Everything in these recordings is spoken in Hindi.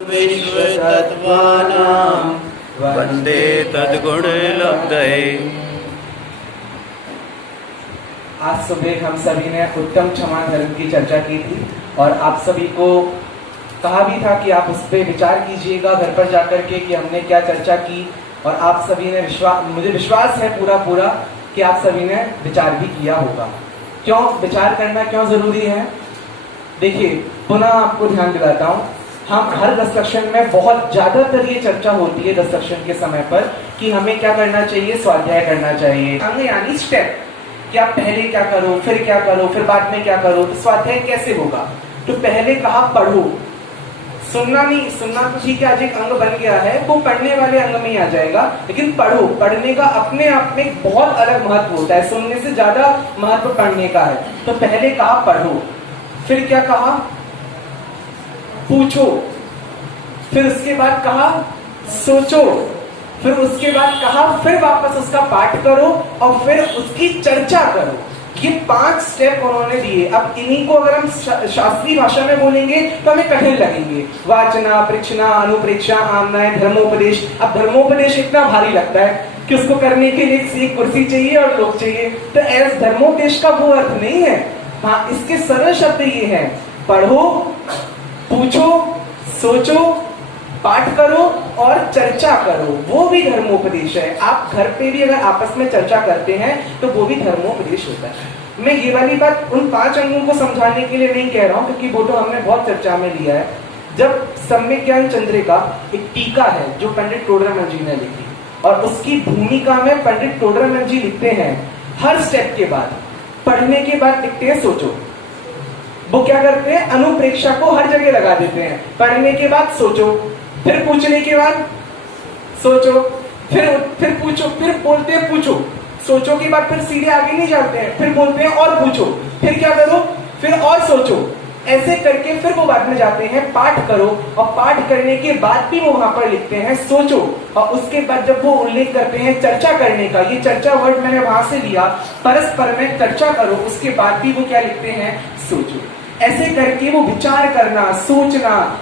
विश्वतत्त्वानां वन्दे तद्गुणलब्धये। आज सुबह हम सभी ने उत्तम क्षमा धर्म की चर्चा की थी और आप सभी को कहा भी था कि आप उस पर विचार कीजिएगा घर पर जाकर के कि हमने क्या चर्चा की, और आप सभी ने मुझे विश्वास है पूरा कि आप सभी ने विचार भी किया होगा। क्यों विचार करना क्यों जरूरी है? देखिए, पुनः आपको ध्यान दिलाता हूँ, हम हर डिस्कशन में बहुत ज्यादातर ये चर्चा होती है डिस्कशन के समय पर कि हमें क्या करना चाहिए, स्वाध्याय करना चाहिए। अंग यानी स्टेप, कि आप पहले क्या करो, फिर क्या करो, फिर बाद में क्या करो, तो स्वाध्याय कैसे होगा? तो पहले कहा पढ़ो, सुनना नहीं, सुनना तो ठीक है, आज एक अंग बन गया है, वो पढ़ने वाले अंग में ही आ जाएगा, लेकिन पढ़ो, पढ़ने का अपने आप में बहुत अलग महत्व होता है, सुनने से ज्यादा महत्व पढ़ने का है। तो पहले कहा पढ़ो, फिर क्या कहा, पूछो, फिर उसके बाद कहा सोचो, फिर उसके बाद कहा फिर वापस उसका पाठ करो और फिर उसकी चर्चा करो। ये 5 स्टेप उन्होंने दिए। अब इन्हीं को अगर हम शास्त्रीय भाषा में बोलेंगे तो हमें कठिन लगेंगे। वाचना, परीक्षणा, अनुप्रेक्षा, आमनाय, धर्मोपदेश। अब धर्मोपदेश इतना भारी लगता है कि उसको करने के लिए एक कुर्सी चाहिए और लोग चाहिए, तो ऐसा धर्मोपदेश का वो अर्थ नहीं है। हाँ, इसके सरल शब्द ये है, पढ़ो, पूछो, सोचो, पाठ करो और चर्चा करो, वो भी धर्मोपदेश है। आप घर पे भी अगर आपस में चर्चा करते हैं तो वो भी धर्मोपदेश होता है। मैं ये वाली बात उन 5 अंगों को समझाने के लिए नहीं कह रहा हूँ, क्योंकि वो तो हमने बहुत चर्चा में लिया है। जब सम्यक ज्ञान चंद्रिका एक टीका है जो पंडित टोडरमल जी ने लिखी, और उसकी भूमिका में पंडित टोडरमल जी लिखते हैं हर स्टेप के बाद, पढ़ने के बाद लिखते हैं सोचो। वो क्या करते हैं, अनुप्रेक्षा को हर जगह लगा देते हैं। पढ़ने के बाद सोचो, फिर पूछने के बाद सोचो, फिर पूछो, फिर बोलते हैं पूछो, सोचो के बाद फिर सीधे आगे नहीं जाते हैं, फिर बोलते हैं और पूछो, फिर क्या करो, फिर और सोचो। ऐसे करके फिर वो बाद में जाते हैं पाठ करो, और पाठ करने के बाद भी वो वहां पर लिखते हैं सोचो। और उसके बाद जब वो उल्लेख करते हैं चर्चा करने का, ये चर्चा वर्ड मैंने वहां से लिया, परस्पर में चर्चा करो, उसके बाद भी वो क्या लिखते हैं, सोचो। ऐसे करके वो विचार करना, सोचना,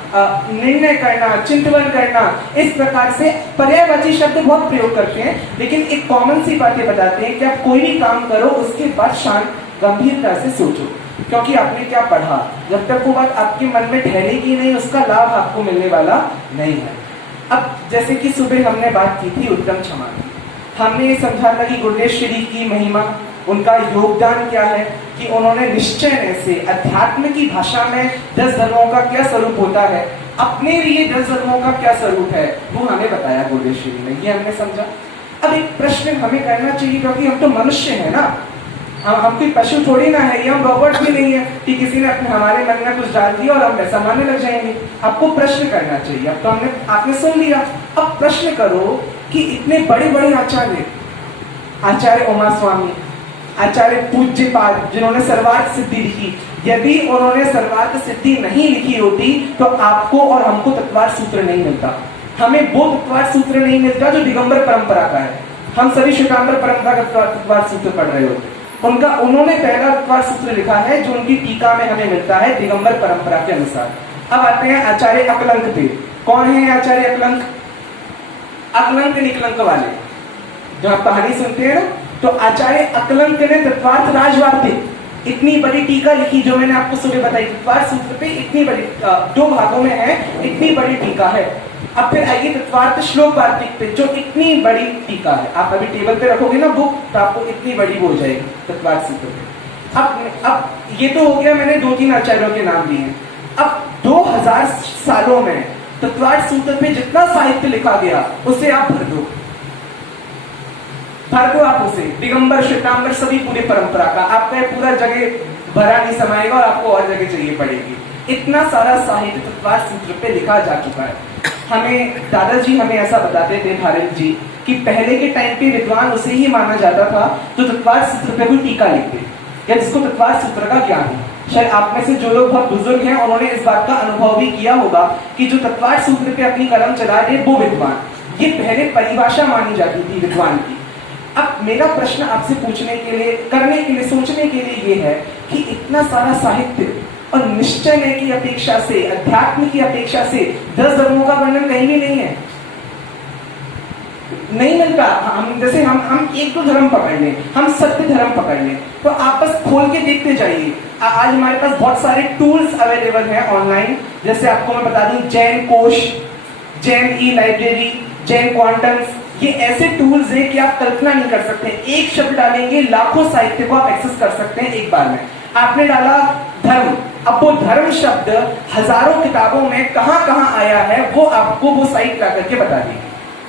निर्णय करना, चिंतन करना, इस प्रकार से पर्यायवाची शब्द बहुत प्रयोग करते हैं, लेकिन एक कॉमन सी बातें बताते हैं कि आप कोई भी काम करो उसके बाद शांत गंभीरता से सोचो, क्योंकि आपने क्या पढ़ा, जब तक वो बात आपके मन में ठहरेगी नहीं उसका लाभ आपको मिलने वाला नहीं है। अब जैसे कि सुबह हमने बात की थी उत्तम क्षमा की, हमने ये समझा था कि गुरुदेव श्री की महिमा, उनका योगदान क्या है, कि उन्होंने निश्चय से अध्यात्म की भाषा में 10 धर्मों का क्या स्वरूप होता है, अपने लिए 10 धर्मों का क्या स्वरूप है, वो हमें बताया गुरुदेव श्री ने, ये हमने समझा। अब एक प्रश्न हमें करना चाहिए, क्योंकि हम तो मनुष्य हैं ना, हम कोई पशु थोड़ी ना है, ये हम रोबोट भी नहीं है कि किसी ने हमारे मन में कुछ डाल दिया और हम वैसा मानने लग जाएंगे। आपको प्रश्न करना चाहिए। अब तो आपने सुन लिया, अब प्रश्न करो कि इतने बड़े बड़े आचार्य उमा स्वामी, आचार्य पूज्यपाद, जिन्होंने सर्वार्थ सिद्धि लिखी, यदि उन्होंने सर्वार्थ सिद्धि नहीं लिखी होती तो आपको और हमको तत्वार्थ सूत्र नहीं मिलता। हमें वो तत्वार्थ सूत्र नहीं मिलता जो दिगंबर परंपरा का है। हम सभी श्वेतांबर परंपरा का तत्वार्थ सूत्र पढ़ रहे होते। उन्होंने पहला तत्वार्थ सूत्र लिखा है जो उनकी टीका में हमें मिलता है दिगंबर परंपरा के अनुसार। अब आते हैं आचार्य अकलंक पे। कौन है आचार्य अकलंक? अकलंक निकलंक वाले, जो आप कहानी सुनते हैं ना, तो आचार्य अकलंक ने तत्वार्थ राजवार्तिक इतनी बड़ी टीका लिखी, जो मैंने आपको सुबह बताई, तत्वार्थ सूत्र पे इतनी बड़ी, 2 भागों में है, इतनी बड़ी टीका है। अब फिर आइए तत्वार्थ श्लोक वार्तिक पे, जो इतनी बड़ी टीका है, आप अभी टेबल पे रखोगे ना बुक, तो आपको इतनी बड़ी हो जाएगी तत्वार्थ सूत्र पे। अब ये तो हो गया, मैंने 2-3 आचार्यों के नाम दिए। अब 2000 सालों में तत्वार्थ सूत्र पे जितना साहित्य लिखा गया उसे आप भर दो आप उसे, दिगंबर, श्वेतांबर, सभी पूरी परंपरा का, आपका पूरा जगह भरा नहीं समाएगा और आपको और जगह चाहिए पड़ेगी। इतना सारा साहित्य तत्वार्थ सूत्र पे लिखा जा चुका है। हमें दादाजी हमें ऐसा बताते थे, भारत जी, कि पहले के टाइम पे विद्वान उसे ही माना जाता था जो तत्वार्थ सूत्र पे कोई टीका लिखते, या जिसको तत्वार्थ सूत्र का ज्ञान है। शायद आप में से जो लोग बहुत बुजुर्ग हैं उन्होंने इस बात का अनुभव भी किया होगा कि जो तत्वार्थ सूत्र पे अपनी कलम चला रहे वो विद्वान, ये पहले परिभाषा मानी जाती थी विद्वान की। अब मेरा प्रश्न आपसे पूछने के लिए, करने के लिए, सोचने के लिए ये है कि इतना सारा साहित्य और निश्चय की अपेक्षा से, अध्यात्म की अपेक्षा से 10 धर्मों का वर्णन कहीं भी नहीं है, नहीं मिलता। हम जैसे हम एक दो धर्म पकड़ लें, हम सत्य धर्म पकड़ लें, तो आप बस खोल के देखते जाइए। आज हमारे पास बहुत सारे टूल्स अवेलेबल हैं ऑनलाइन। जैसे आपको मैं बता दूं, जैन कोश, जैन ई लाइब्रेरी, जैन क्वांटम्स, ये ऐसे टूल्स हैं कि आप कल्पना नहीं कर सकते। एक शब्द डालेंगे, लाखों साहित्य को आप एक्सेस कर सकते हैं एक बार में। आपने डाला धर्म, अब वो धर्म शब्द हजारों किताबों में कहां आया है वो आपको वो साइट ला करके बता देगी।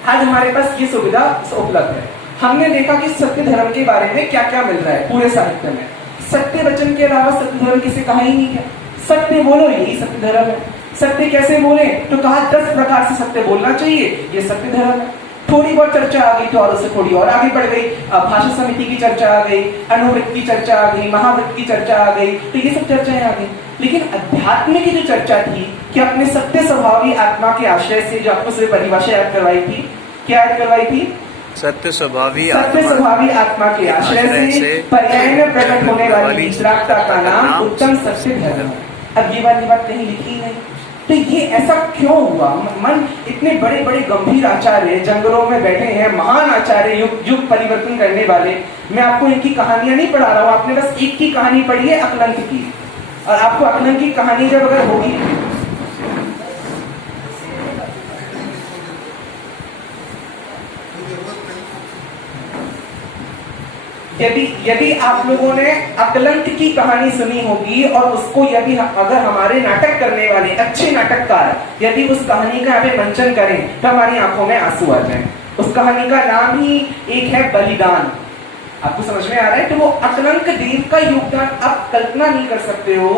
आज हमारे पास ये सुविधा उपलब्ध है। हमने देखा कि सत्य धर्म के बारे में क्या क्या मिल रहा है पूरे साहित्य में। सत्य वचन के अलावा सत्य धर्म किसे कहा ही नहीं है। सत्य बोलो, यही सत्य धर्म है। सत्य कैसे बोले, तो कहा 10 प्रकार से सत्य बोलना चाहिए, ये सत्य धर्म है। थोड़ी बहुत चर्चा आ गई तो और उससे थोड़ी और आगे बढ़ गई। भाषा समिति की चर्चा आ गई, अनुवृत्त की चर्चा आ गई, महावृत्त की चर्चा आ गई, तो ये सब चर्चाएं आ गई। लेकिन अध्यात्म की जो चर्चा थी कि अपने सत्य स्वभावी आत्मा के आश्रय से, जो आपको सभी परिभाषा याद करवाई थी, क्या याद करवाई थी? सत्य स्वभावी आत्मा के आश्रय से पर्याय में प्रकट होने वाली वितरागता का नाम उत्तम सत्य धर्म है। अब ये वाली बात कहीं लिखी नहीं, तो ये ऐसा क्यों हुआ? मन इतने बड़े बड़े गंभीर आचार्य जंगलों में बैठे हैं, महान आचार्य, युग परिवर्तन करने वाले। मैं आपको इनकी कहानियां नहीं पढ़ा रहा हूं, आपने बस एक की कहानी पढ़ी है, अकलंक की। और आपको अकलंक की कहानी जब अगर होगी, यदि आप लोगों ने अकलंक की कहानी सुनी होगी और उसको यदि अगर हमारे नाटक करने वाले अच्छे नाटककार यदि उस कहानी का यहाँ पे मंचन करें तो हमारी आंखों में आंसू आ जाए। उस कहानी का नाम ही एक है बलिदान। आपको समझ में आ रहा है? तो वो अकलंक देव का योगदान आप कल्पना नहीं कर सकते हो।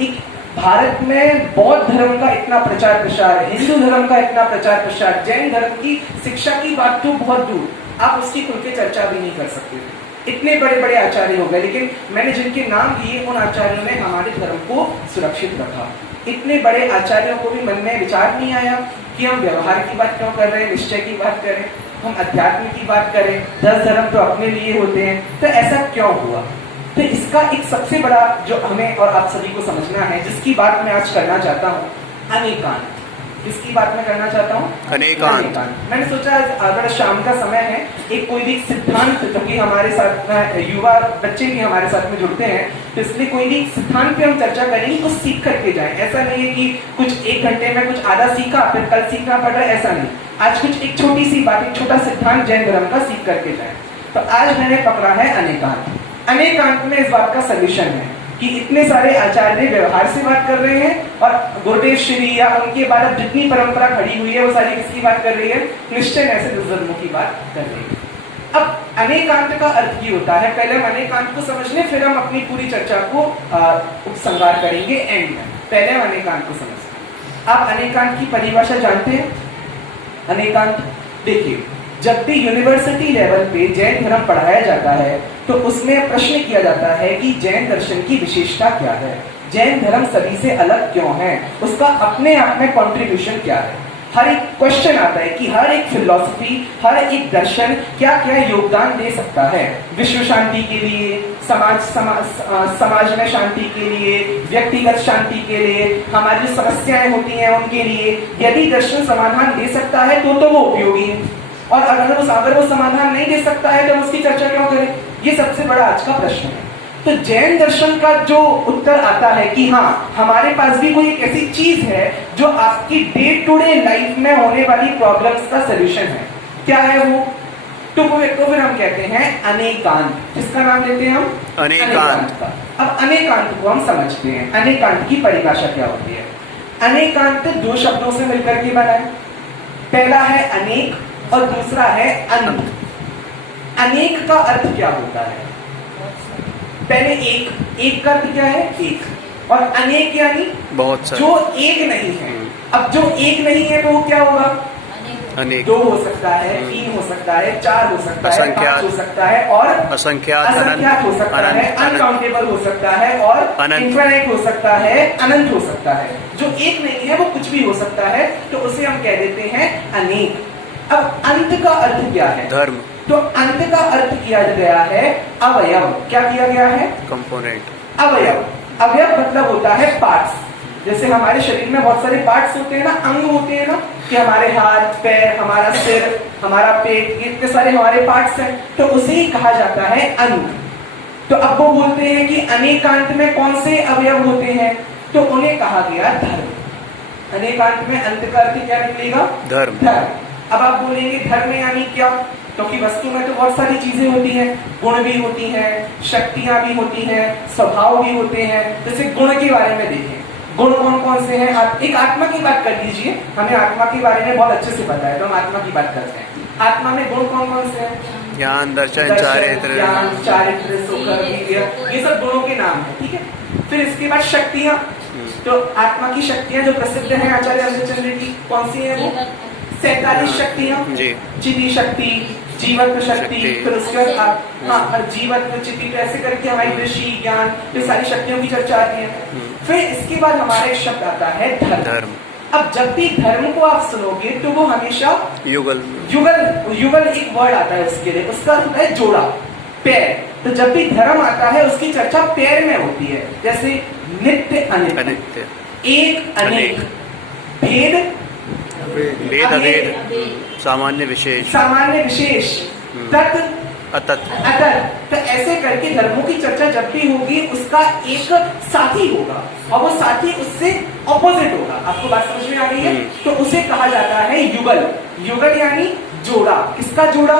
एक भारत में बौद्ध धर्म का इतना प्रचार प्रसार, हिंदू धर्म का इतना प्रचार प्रसार, जैन धर्म की शिक्षा की बात तो बहुत दूर, आप उसकी खुल के चर्चा भी नहीं कर सकते। इतने बड़े बड़े आचार्य हो गए, लेकिन मैंने जिनके नाम लिए उन आचार्यों ने हमारे धर्म को सुरक्षित रखा। इतने बड़े आचार्यों को भी मन में विचार नहीं आया कि हम व्यवहार की बात क्यों कर रहे हैं, निश्चय की बात करें, हम अध्यात्म की बात करें, 10 धर्म तो अपने लिए होते हैं, तो ऐसा क्यों हुआ? तो इसका एक सबसे बड़ा जो हमें और आप सभी को समझना है, जिसकी बात मैं आज करना चाहता हूँ, अनेकांत। किसकी बात मैं करना चाहता हूँ? अनेकांत। मैंने सोचा अगर शाम का समय है, एक कोई भी सिद्धांत, क्योंकि हमारे साथ युवा बच्चे भी हमारे साथ में जुड़ते हैं, तो इसलिए कोई भी सिद्धांत पे हम चर्चा करेंगे, कुछ सीख करके जाएं। ऐसा नहीं है कि कुछ 1 घंटे में कुछ आधा सीखा फिर कल सीखना पड़ रहा है, ऐसा नहीं। आज कुछ एक छोटी सी बात, एक छोटा सिद्धांत जैन धर्म का सीख करके जाए। तो आज मैंने पकड़ा है अनेकांत। अनेकांत में इस बात का सोल्यूशन है कि इतने सारे आचार्य व्यवहार से बात कर रहे हैं और गुरुदेव श्री या उनके बाद जितनी परंपरा खड़ी हुई है वो सारी किसकी बात कर रही है? निश्चय ऐसे धर्मों की बात कर रही है। अब अनेकांत का अर्थ ही होता है, पहले हम अनेकांत को समझ लें, फिर हम अपनी पूरी चर्चा को उपसंहार करेंगे एंड में। पहले हम अनेकांत को समझते हैं। आप अनेकांत की परिभाषा जानते हैं? अनेकांत देखिए, जब भी यूनिवर्सिटी लेवल पे जैन धर्म पढ़ाया जाता है तो उसमें प्रश्न किया जाता है कि जैन दर्शन की विशेषता क्या है, जैन धर्म सभी से अलग क्यों है, उसका अपने आप में कंट्रीब्यूशन क्या है। हर एक क्वेश्चन आता है कि हर एक फिलॉसफी, हर एक दर्शन क्या क्या योगदान दे सकता है विश्व शांति के लिए, समाज में शांति के लिए, व्यक्तिगत शांति के लिए, हमारी जो समस्याएं होती हैं उनके लिए। यदि दर्शन समाधान दे सकता है तो वो उपयोगी है, और अगर वो समाधान नहीं दे सकता है तो उसकी चर्चा क्यों करें? ये सबसे बड़ा आज का प्रश्न है। तो जैन दर्शन का जो उत्तर आता है कि हाँ, हमारे पास भी कोई एक ऐसी चीज है जो आपकी डे टू डे लाइफ में होने वाली प्रॉब्लम्स का सलूशन है। क्या है वो? तो फिर हम कहते हैं अनेकांत। किसका नाम लेते हैं हम? अनेकांत का। अब अनेकांत को हम समझते हैं। अनेकांत की परिभाषा क्या होती है? अनेकांत 2 शब्दों से मिलकर के बना है। पहला है अनेक और दूसरा है अनंत। अनेक का अर्थ क्या होता है? पहले एक का अर्थ क्या है? एक, और अनेक यानी बहुत सारे, जो एक नहीं है। अब जो एक नहीं है तो वो क्या होगा? अनेक। 2 हो सकता है, 3 हो सकता है, 4 हो सकता है, 5 हो सकता है, और असंख्यात हो सकता है, अनकाउंटेबल हो सकता है, और इनफाइनाइट हो सकता है, अनंत हो सकता है। जो एक नहीं है वो कुछ भी हो सकता है, तो उसे हम कह देते हैं अनेक। अब अंत का अर्थ क्या है? धर्म। तो अंत का अर्थ किया गया है अवयव। क्या किया गया है? कंपोनेंट। अवयव। अवयव मतलब होता है पार्ट्स। जैसे हमारे शरीर में बहुत सारे पार्ट्स होते हैं ना, अंग होते हैं ना, कि हमारे हाथ पैर, हमारा सिर, हमारा पेट, ये इतने सारे हमारे पार्ट्स हैं, तो उसे ही कहा जाता है अंग। तो अब वो बोलते हैं कि अनेकांत में कौन से अवयव होते हैं, तो उन्हें कहा गया धर्म। अनेकांत में अंत का अर्थ क्या निकलेगा? धर्म। धर्म। अब आप बोलेंगे धर्म यानी क्या, क्योंकि वस्तु में तो बहुत सारी चीजें होती हैं, गुण भी होती हैं, शक्तियां भी होती हैं, स्वभाव भी होते हैं। जैसे गुण के बारे में देखें, गुण कौन कौन से हैं? आप एक आत्मा की बात कर लीजिए, हमें आत्मा के बारे में बहुत अच्छे से पता है, तो हम आत्मा की बात करते हैं। आत्मा में गुण कौन कौन से हैं? ज्ञान, दर्शन, चारित्र, ज्ञान, चारित्र, सुख, वीर्य, ये सब गुणों के नाम है, ठीक है। फिर इसके बाद शक्तियां, तो आत्मा की शक्तियां जो प्रसिद्ध हैं आचार्य रामचंद्र की, कौन सी है वो? 47 शक्तियां जी। चिति शक्ति, जीवत्व शक्ति, फिर उसके बाद हाँ जीवत्व, चिति, तो ऐसे करके हमारी दृष्टि, ज्ञान, ये सारी शक्तियों की चर्चा आती है। फिर इसके बाद हमारा एक शब्द आता है धर्म। अब जब भी धर्म को आप सुनोगे तो वो हमेशा युगल युगल एक वर्ड आता है उसके लिए, उसका होता है जोड़ा, पैर। तो जब भी धर्म आता है उसकी चर्चा पैर में होती है। जैसे नित्य अनित्य, एक अनेक, भेद अभेद, सामान्य विशेष, तत् अतत। तो ऐसे करके धर्मों की चर्चा जब भी होगी उसका एक साथी होगा और वो साथी उससे ऑपोजिट होगा। आपको बात समझ में आ रही है? तो उसे कहा जाता है युगल। युगल यानी जोड़ा। किसका जोड़ा?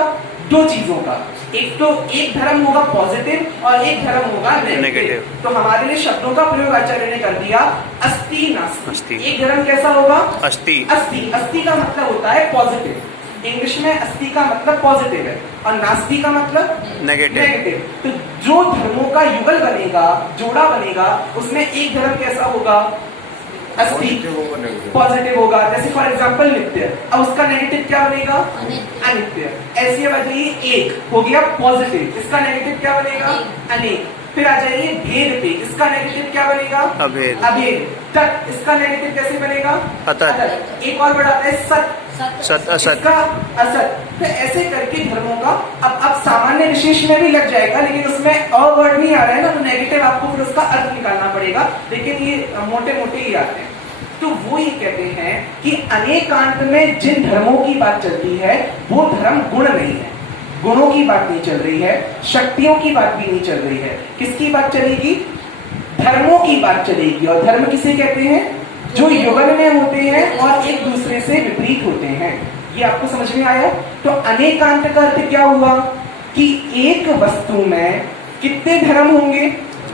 दो चीजों का। एक तो एक धर्म होगा पॉजिटिव और एक धर्म होगा नेगेटिव। तो हमारे लिए शब्दों का प्रयोग आचार्य ने कर दिया अस्ति नास्ति। एक धर्म कैसा होगा? अस्ति। अस्ति का मतलब होता है पॉजिटिव। इंग्लिश में अस्ति का मतलब पॉजिटिव है और नास्ति का मतलब नेगेटिव। तो जो धर्मों का युगल बनेगा, जोड़ा बनेगा, उसमें एक धर्म कैसा होगा? अस्ति, पॉजिटिव होगा। जैसे फॉर एग्जाम्पल नित्य, अब उसका नेगेटिव क्या बनेगा? अनित्य। ऐसी बजाइए एक हो गया पॉजिटिव, इसका नेगेटिव क्या बनेगा? अनेक। फिर आ जाइए भेद पे, इसका नेगेटिव क्या बनेगा? अभेद। तत्, इसका नेगेटिव कैसे बनेगा? अतत। एक और वर्ड आता है सत, असत। तो ऐसे करके धर्मों का अब सामान्य विशेष में भी लग जाएगा, लेकिन उसमें अ वर्ड नहीं आ रहा है ना, तो नेगेटिव आपको फिर उसका अर्थ निकालना पड़ेगा, लेकिन ये मोटे मोटे ही आते हैं। तो वो ये कहते हैं कि अनेकांत में जिन धर्मों की बात चलती है वो धर्म गुण नहीं है, गुणों की बात नहीं चल रही है, शक्तियों की बात भी नहीं चल रही है। किसकी बात चलेगी? धर्मों की बात चलेगी। और धर्म किसे कहते हैं? जो युगल में होते हैं और एक दूसरे से विपरीत होते हैं। ये आपको समझ में आया? तो अनेकांत का अर्थ क्या हुआ कि एक वस्तु में कितने धर्म होंगे?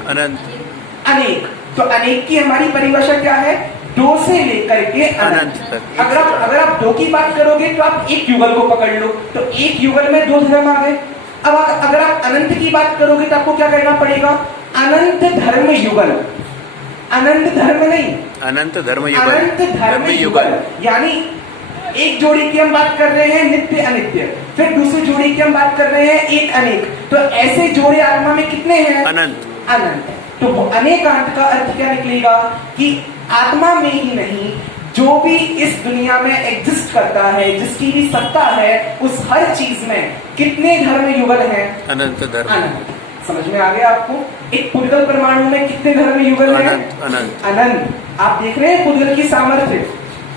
अनेक। तो अनेक की हमारी परिभाषा क्या है? दो से लेकर के अनंत तक। अगर आप दो की बात करोगे तो आप एक युगल को पकड़ लो, तो एक युगल में दो धर्म आ गए। अब अगर आप अनंत की बात करोगे तो आपको क्या करना पड़ेगा? अनंत धर्म युगल। अनंत धर्म नहीं, अनंत धर्म युगल। यानी एक जोड़ी की हम बात कर रहे हैं नित्य अनित्य, फिर दूसरी जोड़ी की हम बात कर रहे हैं एक अनेक। तो ऐसे जोड़े आत्मा में कितने हैं? अनंत। तो अनेकांत का अर्थ क्या निकलेगा कि आत्मा में ही नहीं, जो भी इस दुनिया में एग्जिस्ट करता है, जिसकी भी सत्ता है, उस हर चीज में कितने धर्म युगल हैं? अनंत धर्म। अनंत। समझ में आ गया आपको? एक पुद्गल परमाणु में कितने धर्म युगल हैं? अनंत। आप देख रहे हैं पुद्गल की सामर्थ्य,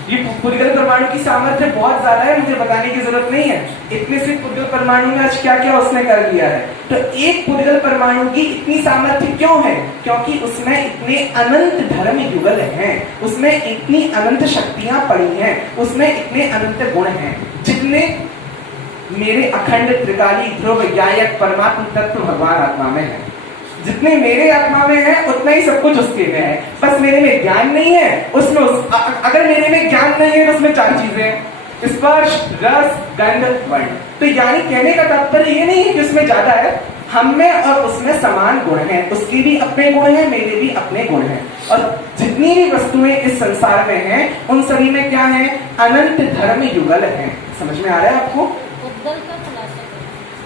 ये पुद्गल परमाणु की सामर्थ्य बहुत ज्यादा है, मुझे बताने की जरूरत नहीं है। इतने से पुद्गल परमाणु में आज क्या क्या उसने कर दिया है। तो एक पुद्गल परमाणु की इतनी सामर्थ्य क्यों है? क्योंकि उसमें इतने अनंत धर्म युगल हैं, उसमें इतनी अनंत शक्तियां पड़ी हैं, उसमें इतने अनंत गुण हैं। जितने मेरे अखंड त्रिकाली ध्रुव ज्ञायक परमात्म तत्व भगवान आत्मा में है, जितने मेरे आत्मा में है उतना ही सब कुछ उसके में है। बस मेरे में ज्ञान नहीं है, उसमें अगर मेरे में ज्ञान नहीं है तो उसमें चार चीजें हैं, स्पर्श, रस, गंध, वर्ण। तो यानी कहने का तात्पर्य ये नहीं है कि उसमें ज्यादा है, हम में और उसमें समान गुण हैं। उसके भी अपने गुण हैं, मेरे भी अपने गुण हैं। और जितनी भी वस्तुएं इस संसार में हैं उन सभी में क्या है? अनंत धर्म युगल हैं। समझ में आ रहा है आपको?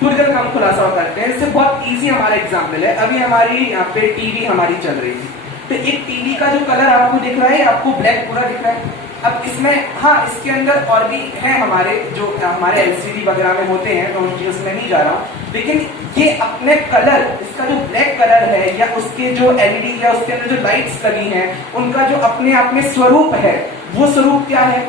पुद्गल का हम खुलासा करते हैं। इससे बहुत इजी हमारा एग्जाम्पल है। अभी हमारी यहाँ पे टीवी हमारी चल रही थी, तो एक टीवी का जो कलर आपको दिख रहा है, आपको ब्लैक पूरा दिख रहा है। अब इसमें हाँ, इसके अंदर और भी है हमारे जो हमारे LCD वगैरह में होते हैं, तो उन चीजों में नहीं जा रहा हूँ। लेकिन ये अपने कलर, इसका जो ब्लैक कलर है या उसके जो एलईडी या उसके अंदर जो लाइट्स लगी हैं, उनका जो अपने आप में स्वरूप है, वो स्वरूप क्या है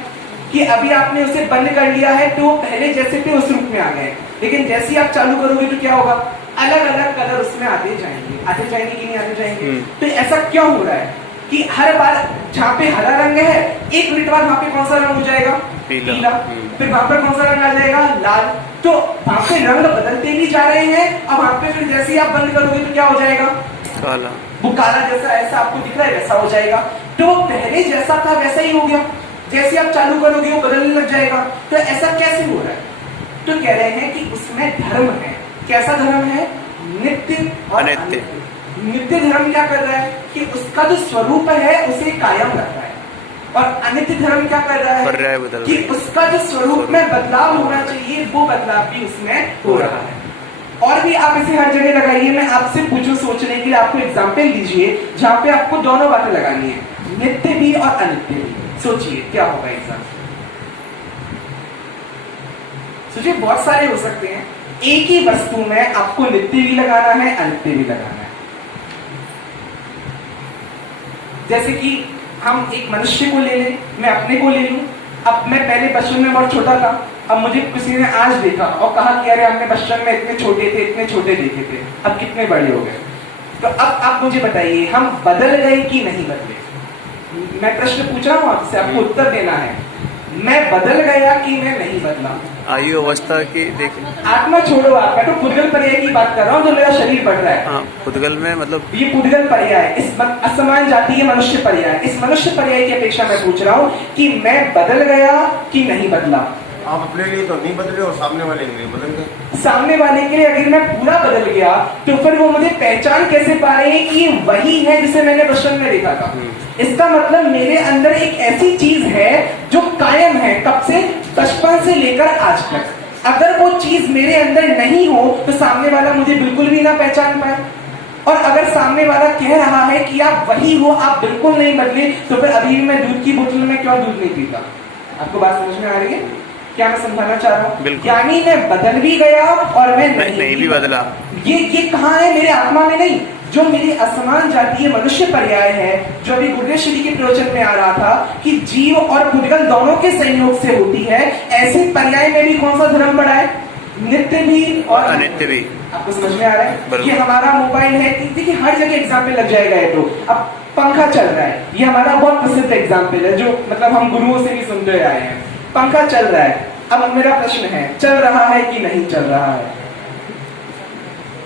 कि अभी आपने उसे बंद कर लिया है तो वो पहले जैसे थे उस रूप में आ गए, लेकिन जैसे ही आप चालू करोगे तो क्या होगा, अलग अलग कलर उसमें आते जाएंगे कि नहीं आते जाएंगे। तो ऐसा क्यों हो रहा है कि हर बार जहाँ पे हरा रंग है, 1 मिनट बाद वहां पे कौन सा रंग हो जाएगा, पीला। फिर वहां पर कौन सा रंग आ जाएगा, लाल। तो वहां पे रंग बदलते भी जा रहे हैं, और वहां पे फिर जैसे ही आप बंद करोगे तो क्या हो जाएगा, काला। वो काला जैसा ऐसा आपको दिख रहा है वैसा हो जाएगा। तो पहले जैसा था वैसा ही हो गया, जैसे आप चालू करोगे वो बदलने लग जाएगा। तो ऐसा कैसे हो रहा है? तो कह रहे हैं कि उसमें धर्म है। कैसा धर्म है? नित्य और अनित्य। नित्य धर्म क्या कर रहा है कि उसका जो स्वरूप है उसे कायम रख रहा है, और अनित्य धर्म क्या कर रहा है कि उसका जो स्वरूप में बदलाव होना चाहिए वो बदलाव भी उसमें हो रहा है। और भी आप इसे हर जगह लगाइए। मैं आपसे पूछूं सोचने के लिए, आपको एग्जाम्पल दीजिए जहां पे आपको दोनों बातें लगानी है, नित्य भी और अनित्य भी। सोचिए क्या होगा एग्जाम्पल, सोचिए। बहुत सारे हो सकते हैं। एक ही वस्तु में आपको नित्य भी लगाना है, अनित्य भी लगाना है। जैसे कि हम एक मनुष्य को ले लें, मैं अपने को ले लूं। अब मैं पहले बचपन में बहुत छोटा था, अब मुझे किसी ने आज देखा और कहा कि अरे हमने बचपन में इतने छोटे देखे थे, अब कितने बड़े हो गए। तो अब आप मुझे बताइए, हम बदल गए कि नहीं बदले? मैं प्रश्न पूछ रहा हूं आपसे, आपको उत्तर देना है। मैं बदल गया कि मैं नहीं बदला? आयु अवस्था की देखिए, आत्मा छोड़ो, आप मैं तो पुद्गल पर्याय की बात कर रहा हूँ, जो मेरा शरीर बढ़ रहा है। हाँ, पुद्गल में मतलब ये पुद्गल पर्याय, इस असमान जातीय मनुष्य पर्याय, इस मनुष्य पर्याय की अपेक्षा मैं पूछ रहा हूँ कि मैं बदल गया कि नहीं बदला? आप अपने लिए तो नहीं बदले और सामने वाले के लिए बदल गए। सामने वाले के लिए अगर मैं पूरा बदल गया तो फिर वो मुझे पहचान कैसे पा रहे हैं कि वही है जिसे मैंने बचपन में देखा था? इसका मतलब मेरे अंदर एक ऐसी चीज है जो कायम है, कब से? बचपन से लेकर आज तक। अगर वो चीज मेरे अंदर नहीं हो तो सामने वाला मुझे बिल्कुल भी ना पहचान पाए। और अगर सामने वाला कह रहा है कि आप वही हो, आप बिल्कुल नहीं बदले, तो फिर अभी भी मैं दूध की बोतल में क्यों दूध नहीं पीता? आपको बात समझ में आ रही है क्या मैं समझाना चाह रहा हूँ? यानी मैं बदल भी गया और मैं नहीं भी बदला। ये कहाँ है? मेरे आत्मा में नहीं। जो मेरी असमान जातीय मनुष्य पर्याय है, जो अभी गुरुदेव श्री के प्रवचन में आ रहा था कि जीव और पुद्गल दोनों के संयोग से होती है, ऐसे पर्याय में भी कौन सा धर्म बढ़ा है? नित्य भी और अनित्य भी। आपको समझ में आ रहा है? ये हमारा मोबाइल है, देखिए हर जगह एग्जाम्पल लग जाएगा। ये तो अब पंखा चल रहा है, ये हमारा बहुत प्रसिद्ध एग्जाम्पल है, जो मतलब हम गुरुओं से भी सुनते आए हैं। पंखा चल रहा है, अब मेरा प्रश्न है, चल रहा है कि नहीं चल रहा है?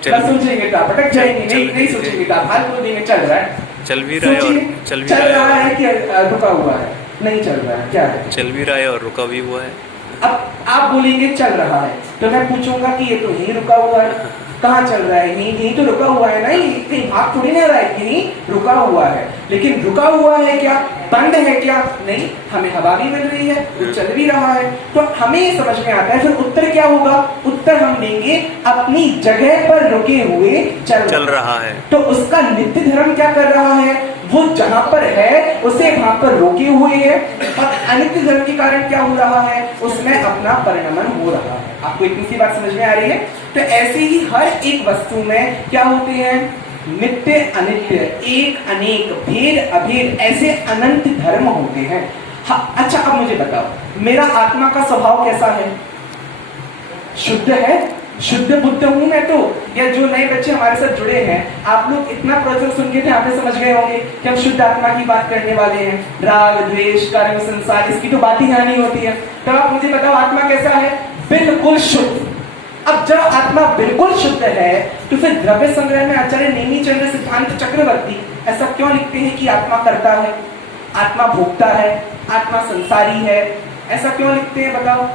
सोचेंगे तो आप अटक जाएंगे, नहीं सोचेंगे तो आप हाल बोल देंगे चल रहा है। चल भी रहा है और चल रहा है कि रुका हुआ है? नहीं चल रहा है, क्या है? चल भी रहा है और रुका भी हुआ है। अब आप बोलेंगे चल रहा है, तो मैं पूछूंगा कि ये तो यहीं रुका हुआ है। कहाँ चल रहा है? यहीं तो रुका हुआ है ना, कहीं भाग थोड़ी ना रहा है, यहीं रुका हुआ है। लेकिन रुका हुआ है क्या? बंद है क्या? नहीं, हमें हवा भी मिल रही है, वो चल भी रहा है। तो हमें ये समझ में आता है, फिर उत्तर क्या होगा? उत्तर हम देंगे अपनी जगह पर रुके हुए चल रहा है। तो उसका नित्य धर्म क्या कर रहा है? वो जहां पर है उसे वहां पर रोके हुए है। और अनित्य धर्म के कारण क्या हो रहा है? उसमें अपना परिणमन हो रहा है। आपको इतनी सी बात समझ में आ रही है? तो ऐसे ही हर एक वस्तु में क्या होते हैं? नित्य अनित्य, एक अनेक, भेद अभेद, ऐसे अनंत धर्म होते हैं। हाँ, अच्छा अब मुझे बताओ, मेरा आत्मा का स्वभाव कैसा है? शुद्ध है, शुद्ध बुद्ध हूं मैं तो। या जो नए बच्चे हमारे साथ जुड़े हैं, आप लोग इतना प्रवचन सुन के थे, आपने समझ गए होंगे कि हम शुद्ध आत्मा की बात करने वाले हैं। राग द्वेष कर्म संसार, इसकी तो बात ही यहाँ नहीं होती है। तब आप मुझे बताओ आत्मा कैसा है? बिल्कुल शुद्ध। अब जब आत्मा बिल्कुल शुद्ध है तो फिर द्रव्य संग्रह में आचार्य नेमिचंद्र सिद्धांत चक्रवर्ती ऐसा क्यों लिखते हैं कि आत्मा करता है, आत्मा भोगता है, आत्मा संसारी है? ऐसा क्यों लिखते हैं बताओ?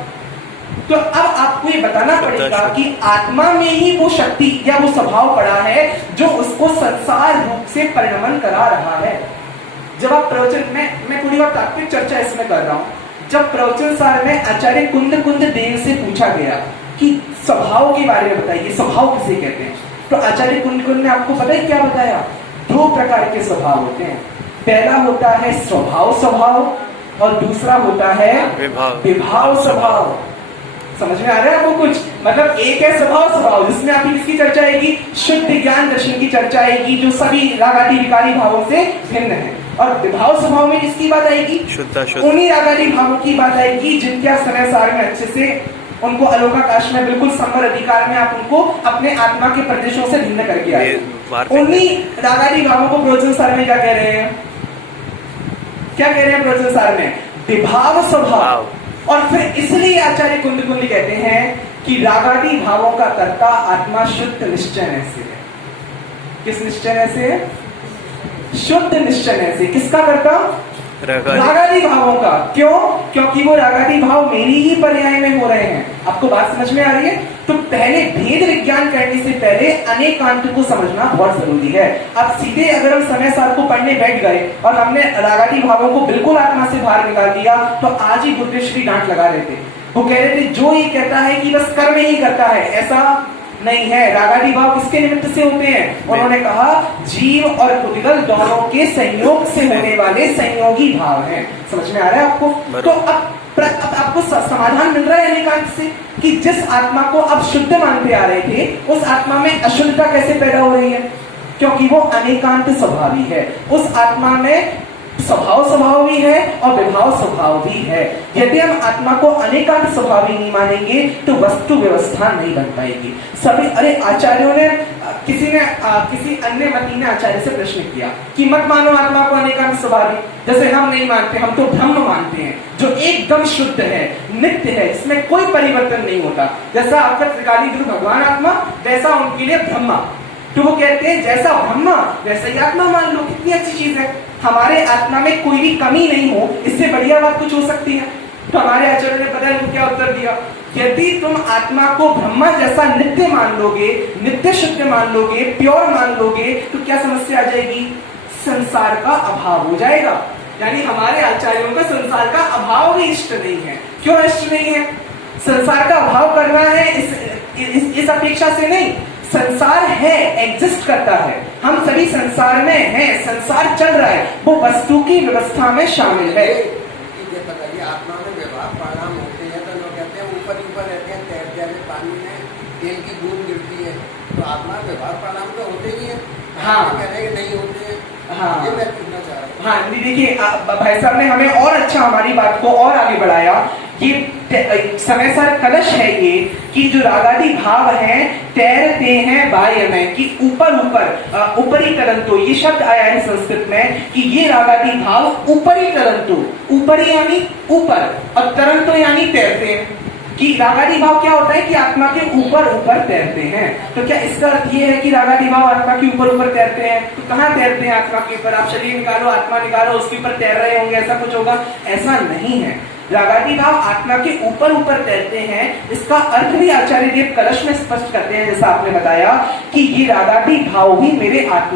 तो अब आपको ये बताना पड़ेगा कि आत्मा में ही वो शक्ति या वो स्वभाव पड़ा है जो उसको संसार रूप से परिणमन करा रहा है। जब आप प्रवचन में, मैं थोड़ी बात तात्विक चर्चा इसमें कर रहा हूँ, जब प्रवचन सार में आचार्य कुंद देव से पूछा गया कि स्वभाव के बारे में बताइए, स्वभाव किसे कहते हैं, तो आचार्य कुंद ने आपको पता है क्या बताया? 2 प्रकार के स्वभाव होते हैं। पहला होता है स्वभाव स्वभाव और दूसरा होता है विभाव स्वभाव। समझ में आ रहा है आपको कुछ? मतलब एक है स्वभाव स्वभाव, जिसमें आपकी किसकी चर्चा आएगी? शुद्ध ज्ञान दर्शन की चर्चा आएगी, जो सभी रागादि विकारी भावों से भिन्न है। और विभाव स्वभाव में किसकी बात आएगी? शुद्ध शुद्ध उन्हीं रागादि भावों की बात आएगी जिनके आप समय सार में अच्छे से उनको अलौकाकाश में बिल्कुल संवर अधिकार में आप उनको अपने आत्मा के प्रदेशों से भिन्न करके आए। उन्हीं रागादि भावों को प्रवचन सार में क्या कह रहे हैं? क्या कह रहे हैं प्रवचन सार में? विभाव स्वभाव। और फिर इसलिए आचार्य कुंद कहते हैं कि रागादि भावों का कर्ता आत्मा शुद्ध निश्चय से है। किस निश्चय से है? शुद्ध निश्चय से। किसका कर्ता? रागादि भावों का। क्यों? क्योंकि वो रागादि भाव मेरी ही पर्याय में हो रहे हैं। आपको बात समझ में आ रही है? तो पहले भेद विज्ञान करने से पहले अनेकांत को समझना बहुत जरूरी है। अब सीधे अगर हम समय सार को पढ़ने बैठ गए और हमने रागादि भावों को बिल्कुल आत्मा से बाहर निकाल दिया, तो आज ही गुरुदेव श्री डांट लगा रहे थे। वो कह रहे थे जो ये कहता है कि बस कर्म ही करता है, ऐसा नहीं है। रागादि भाव किसके निमित्त से होते हैं? उन्होंने कहा जीव और पुद्गल दोनों के संयोग से होने वाले संयोगी भाव हैं। समझ में आ रहा है आपको? तो अब आपको समाधान मिल रहा है अनेकांत से कि जिस आत्मा को आप शुद्ध मानते आ रहे थे, उस आत्मा में अशुद्धता कैसे पैदा हो रही है? क्योंकि वो अनेकांत स्वभावी है। उस आत्मा में स्वभाव स्वभाव भी है और विभाव स्वभाव भी है। यदि हम आत्मा को अनेकांत स्वभावी नहीं मानेंगे तो वस्तु व्यवस्था नहीं बन पाएगी। सभी आचार्यों ने किसी अन्य मती ने आचार्य से प्रश्न किया कि मत मानो आत्मा को अनेकांत स्वभावी। जैसे हम नहीं मानते, हम तो ब्रह्म मानते हैं जो एकदम शुद्ध है, नित्य है, इसमें कोई परिवर्तन नहीं होता। जैसा आपका त्रिकाली गुरु भगवान आत्मा, वैसा उनके लिए ब्रह्मा। तो वो कहते हैं जैसा ब्रह्मा वैसा ही आत्मा मान लो। कितनी अच्छी चीज है। हमारे आत्मा में कोई भी कमी नहीं हो, इससे बढ़िया बात कुछ हो सकती है? तो हमारे आचार्य ने पता है क्या उत्तर दिया? यदि तुम आत्मा को ब्रह्मा जैसा नित्य मान लोगे, नित्य शुद्ध मान लोगे, प्योर मान लोगे, तो क्या समस्या आ जाएगी? संसार का अभाव हो जाएगा। यानी हमारे आचार्यों का संसार का अभाव भी इष्ट नहीं है। क्यों इष्ट नहीं है? संसार का अभाव करना है इस अपेक्षा से नहीं। संसार है, एग्जिस्ट करता है, हम सभी संसार में हैं, संसार चल रहा है, वो वस्तु की व्यवस्था में शामिल है। आत्मा में व्यवहार परिणाम होते हैं तो लोग कहते हैं ऊपर ऊपर रहते हैं, तैरते हैं पानी में, तेल की बूंद गिरती है, तो आत्मा में व्यवहार परिणाम तो होते ही है। हाँ, कह रहे हैं कि नहीं होते हैं। हाँ, ये मैं पूछना चाह रहा हूँ। हाँ, देखिए भाई साहब ने हमें और अच्छा हमारी बात को और आगे बढ़ाया। ये समय सार कलश है ये कि जो रागादि भाव हैं तैरते हैं वायु में, कि ऊपर ऊपर ऊपरी तरंतु, ये शब्द आया है संस्कृत में कि ये रागादि भाव ऊपरी तरंतु, ऊपरी यानी ऊपर और तरंतु यानी तैरते हैं। कि रागादि भाव क्या होता है कि आत्मा के ऊपर ऊपर तैरते हैं। तो क्या इसका अर्थ ये है कि रागादि भाव आत्मा के ऊपर ऊपर तैरते हैं? तो कहाँ तैरते हैं आत्मा के ऊपर? आप शरीर निकालो, आत्मा निकालो, उसके ऊपर तैर रहे होंगे, ऐसा कुछ होगा? ऐसा नहीं है। रागादि भाव आत्मा के ऊपर ऊपर तैरते हैं। इसका अर्थ भी आचार्य देव कलश में स्पष्ट करते हैं, जैसा आपने बताया कि ये रागादि भाव भी मेरे आत्मा